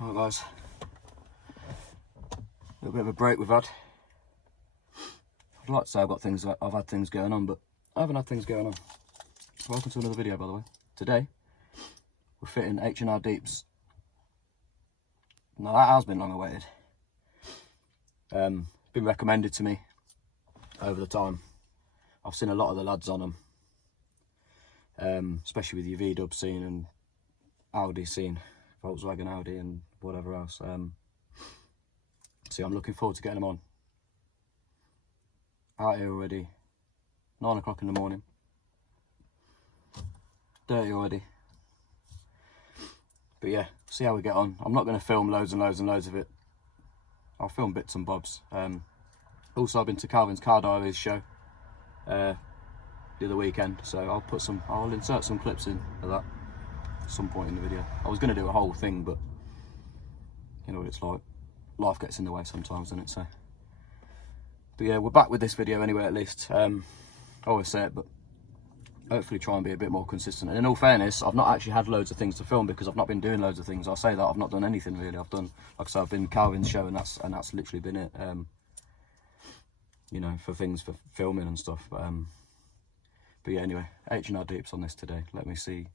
Alright guys, a little bit of a break we've had. I'd like to say I've had things going on, but I haven't had things going on. Welcome to another video, by the way. Today, we're fitting H&R deeps. Now that has been long awaited. Been recommended to me over the time. I've seen a lot of the lads on them, especially with your V-dub scene and Audi scene, Volkswagen Audi and whatever else. So I'm looking forward to getting them on. Out here already, 9 o'clock in the morning. Dirty already. But yeah, see how we get on. I'm not going to film loads and loads and loads of it. I'll film bits and bobs. Also, I've been to Calvin's Car Diaries show the other weekend, so I'll insert some clips in of that at some point in the video. I was going to do a whole thing, but you know what it's like. Life gets in the way sometimes, doesn't it? So, but yeah, we're back with this video anyway. At least I always say it, but hopefully try and be a bit more consistent. And in all fairness, I've not actually had loads of things to film because I've not been doing loads of things. I'll say that I've not done anything really. I've done, like I said, I've been Calvin's show, and that's literally been it. You know, for things for filming and stuff. But yeah, anyway, H&R deeps on this today. Let me see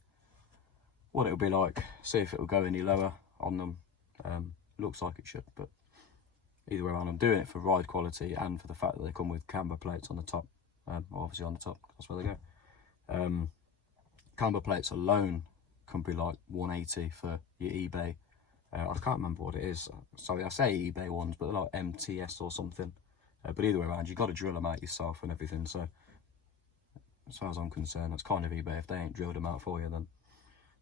what it'll be like. See if it'll go any lower on them. Looks like it should, but either way around, I'm doing it for ride quality and for the fact that they come with camber plates on the top. Obviously on the top, that's where they go. Camber plates alone can be like 180 for your eBay. I can't remember what it is. Sorry, I say eBay ones, but they're like MTS or something. But either way around, you've got to drill them out yourself and everything. So as far as I'm concerned, that's kind of eBay. If they ain't drilled them out for you, then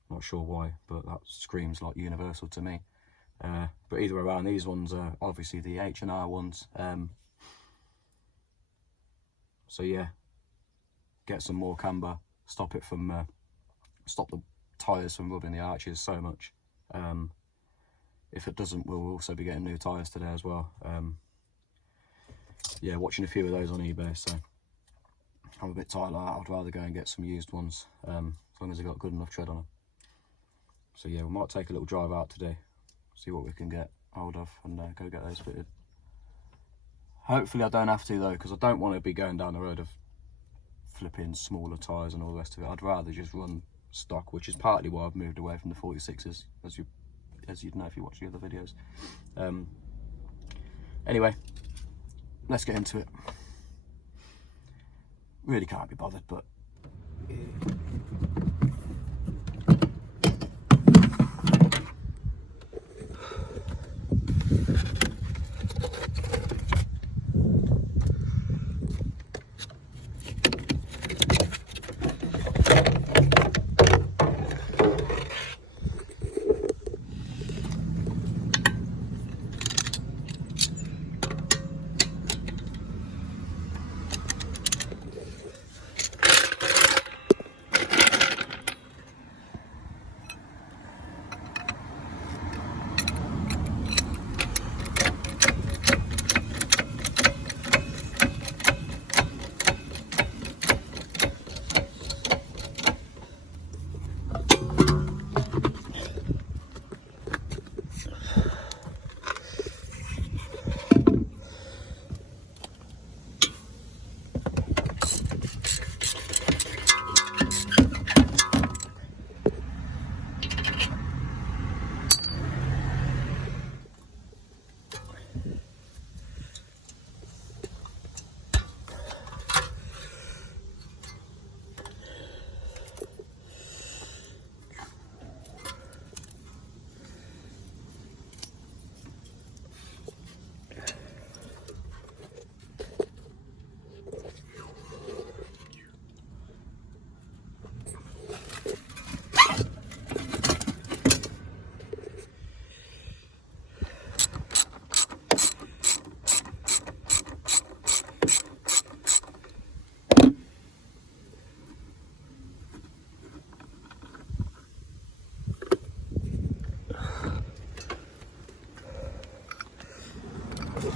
I'm not sure why, but that screams like Universal to me. But either way around, these ones are obviously the H&R ones. So yeah, get some more camber, stop the tyres from rubbing the arches so much. If it doesn't, we'll also be getting new tyres today as well. Yeah, watching a few of those on eBay, so I'm a bit tight like that. I'd rather go and get some used ones, as long as they've got good enough tread on them. So yeah, we might take a little drive out today, see what we can get hold of, and go get those fitted. Hopefully I don't have to though, because I don't want to be going down the road of flipping smaller tyres and all the rest of it. I'd rather just run stock, which is partly why I've moved away from the 46s, as you'd know if you watch the other videos. Anyway, let's get into it. Really can't be bothered, but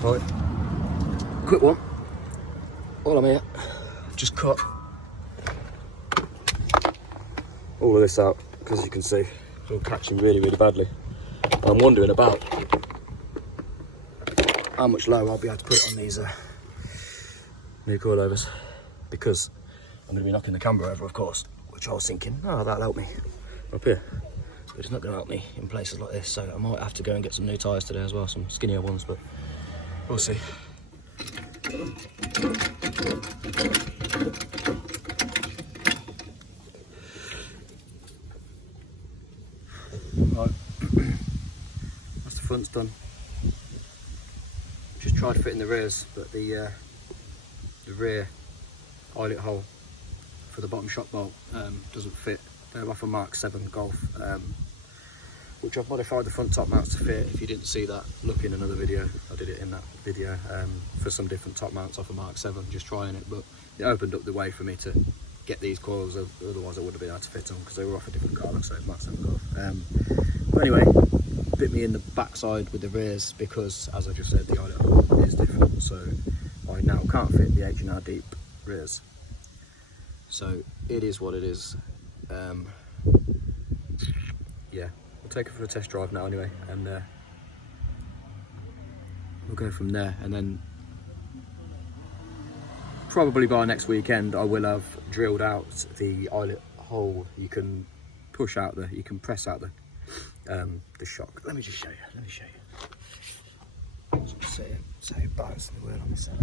right, quick one. While I'm here, I've just cut all of this out, because as you can see, it's all catching really, really badly. I'm wondering about how much lower I'll be able to put it on these new coilovers, because I'm going to be knocking the camera over, of course, which I was thinking, oh, that'll help me up here. But it's not going to help me in places like this, so I might have to go and get some new tyres today as well, some skinnier ones, but we'll see. Right, that's the front's done. Just tried fitting the rears, but the rear eyelet hole for the bottom shock bolt doesn't fit. They're off a Mark 7 Golf, which I've modified the front top mounts to fit. If you didn't see that, look in another video. I did it in that video for some different top mounts off a Mark 7, just trying it, but it opened up the way for me to get these coils, otherwise I wouldn't have been able to fit them because they were off a different car, like I say, Mark 7 Golf. But anyway, bit me in the backside with the rears because, as I just said, the eyelet hole is different, so I now can't fit the H&R deep rears. So it is what it is. Yeah, we'll take it for a test drive now anyway, and we'll go from there. And then probably by next weekend I will have drilled out the eyelet hole. You can push out you can press out the shock. Let me just show you. Let me show you. Just say it bites the word on this side.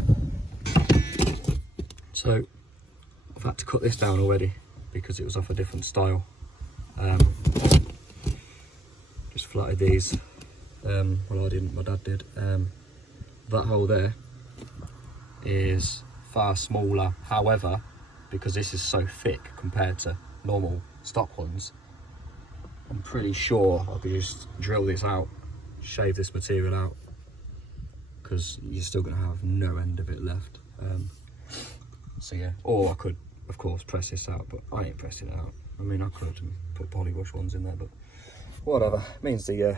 So I've had to cut this down already because it was off a different style. Just flatted these. Well, I didn't, my dad did. That hole there is far smaller. However, because this is so thick compared to normal stock ones, I'm pretty sure I could just drill this out, shave this material out, because you're still going to have no end of it left. So yeah, or I could, of course, press this out, but I ain't pressing it out. I mean, I could put polywash ones in there, but whatever. It means the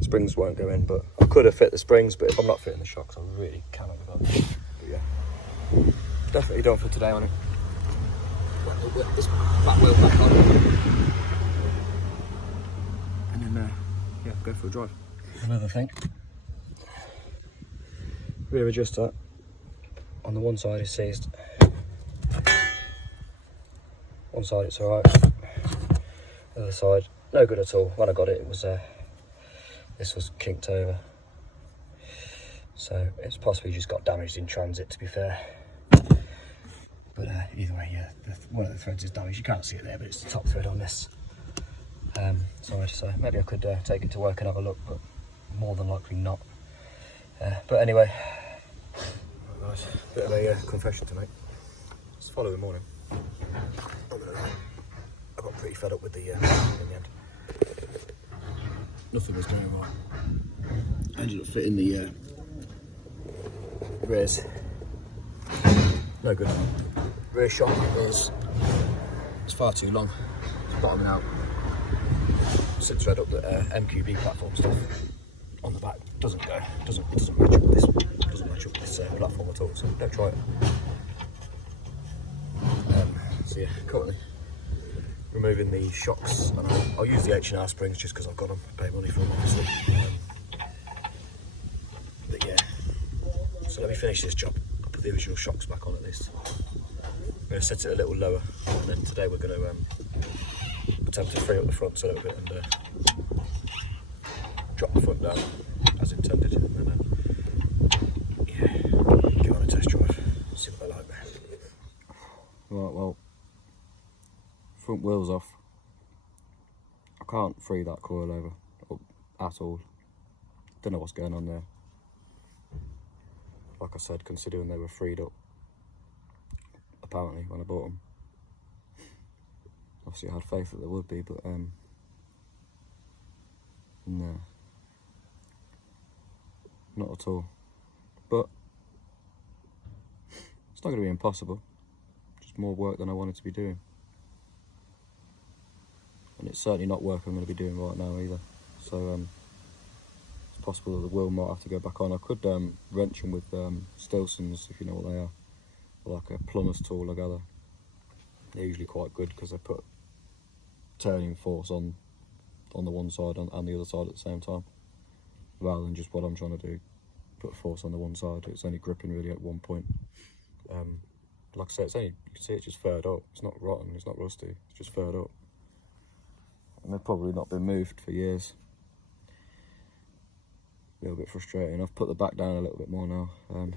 springs won't go in, but I could have fit the springs, but if I'm not fitting the shocks, I really cannot be bothered. But yeah, definitely done for today on it. Wet this back wheel back on, and then yeah, go for a drive. Another thing, rear adjuster on the one side is seized. One side it's alright, the other side no good at all. When I got it, it was this was kinked over, so it's possibly just got damaged in transit, to be fair. But either way, yeah, one of the threads is damaged. You can't see it there, but it's the top thread on this side, so maybe I could take it to work and have a look, but more than likely not. But anyway, right guys, bit of a confession to make. It's the following morning. I got pretty fed up with the in the end. Nothing was going right. I ended up fitting the rears. No good. Rear shock is far too long. It's bottoming out. Sit thread up the MQB platform stuff on the back. Doesn't go. It doesn't match up with this. Doesn't match up with this platform at all. So don't try it. So yeah, currently removing the shocks, and I'll use the H&R springs just because I've got them. I pay money for them, obviously. But yeah, so let me finish this job. I'll put the original shocks back on at least. I'm going to set it a little lower, and then today we're going to attempt to free up the front a little bit and drop the front down as intended, and then yeah, get on a test drive, see what they like. Right, well, front wheel's off. I can't free that coil over at all. Don't know what's going on there. Like I said, considering they were freed up, apparently, when I bought them. Obviously I had faith that there would be, but no, not at all. But it's not going to be impossible. Just more work than I wanted to be doing. And it's certainly not work I'm going to be doing right now either. So it's possible that the wheel might have to go back on. I could wrench them with Stilsons, if you know what they are. Like a plumber's tool, I gather. They're usually quite good because they put turning force on on the one side and the other side at the same time, rather than just what I'm trying to do, put force on the one side. It's only gripping really at one point. Like I said, it's only, you can see it's just furred up. It's not rotten, it's not rusty, it's just furred up. And they've probably not been moved for years. A little bit frustrating. I've put the back down a little bit more now. Whether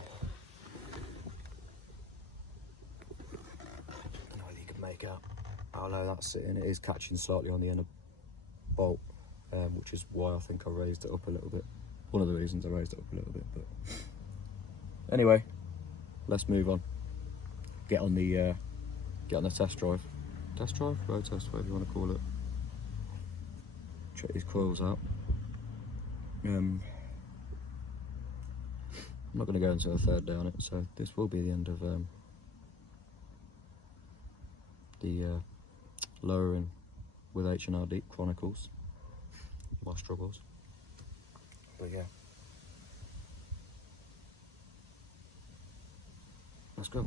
you can make out how low that's sitting. It is catching slightly on the end of bolt, which is why I think I raised it up a little bit. One of the reasons I raised it up a little bit. But anyway, let's move on. Get on the test drive, road test, whatever you want to call it. Check these coils out. I'm not going to go into a third day on it, so this will be the end of the lowering with H&R Deep Chronicles, my struggles. But yeah, let's go.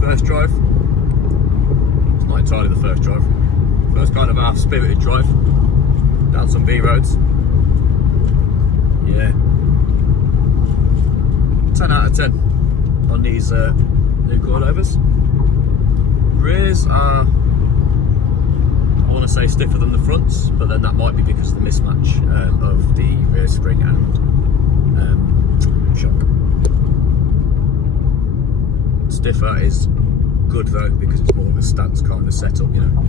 First drive. It's not entirely the first drive. First kind of half-spirited drive down some B roads. Yeah. 10 out of 10 on these new coilovers. Rears are, I want to say, stiffer than the fronts, but then that might be because of the mismatch of the rear spring and shock. Stiffer is good though, because it's more of a stance kind of setup, you know.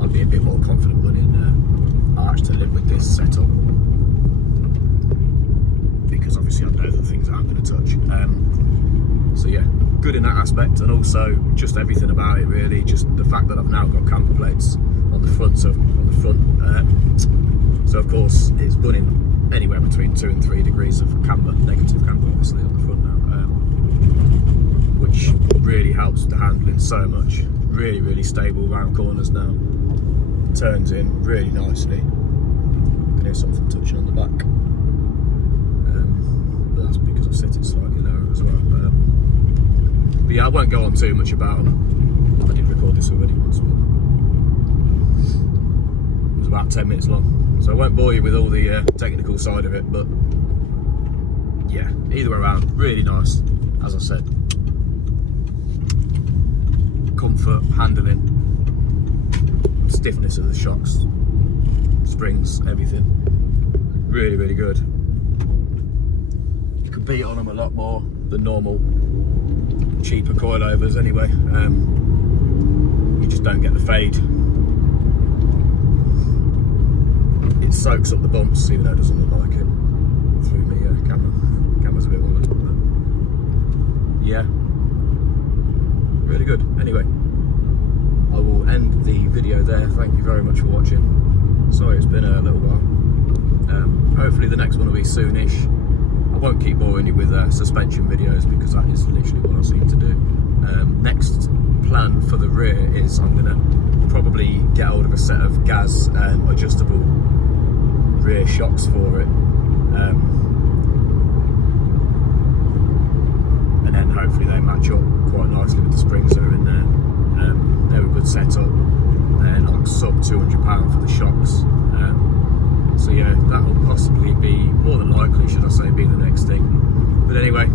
I'd be a bit more confident running arch to live with this setup, because obviously I know the things aren't going to touch. So yeah, good in that aspect, and also just everything about it really. Just the fact that I've now got camber plates on the front, so of course it's running anywhere between 2 and 3 degrees of camber, negative camber obviously on the front now. Which really helps with the handling so much. Really stable round corners now. Turns in really nicely. You can hear something touching on the back. But that's because I've set it slightly lower as well. But yeah, I won't go on too much about them. I did record this already once. It was about 10 minutes long. So I won't bore you with all the technical side of it, but yeah, either way around, really nice, as I said. Comfort, handling, stiffness of the shocks, springs, everything. Really good. You can beat on them a lot more than normal cheaper coilovers anyway. You just don't get the fade. It soaks up the bumps, even though it doesn't look like it through the camera. Camera's a bit weird, but yeah. Really good. Anyway, I will end the video there. Thank you very much for watching. Sorry it's been a little while. Hopefully the next one will be soonish. I won't keep boring you with suspension videos, because that is literally what I seem to do. Next plan for the rear is I'm going to probably get hold of a set of gas adjustable rear shocks for it. And then hopefully they match up quite nicely with the springs that are in there. They're a good setup. They're like sub £200 for the shocks. So yeah, that will possibly be, more than likely should I say, be the next thing. But anyway,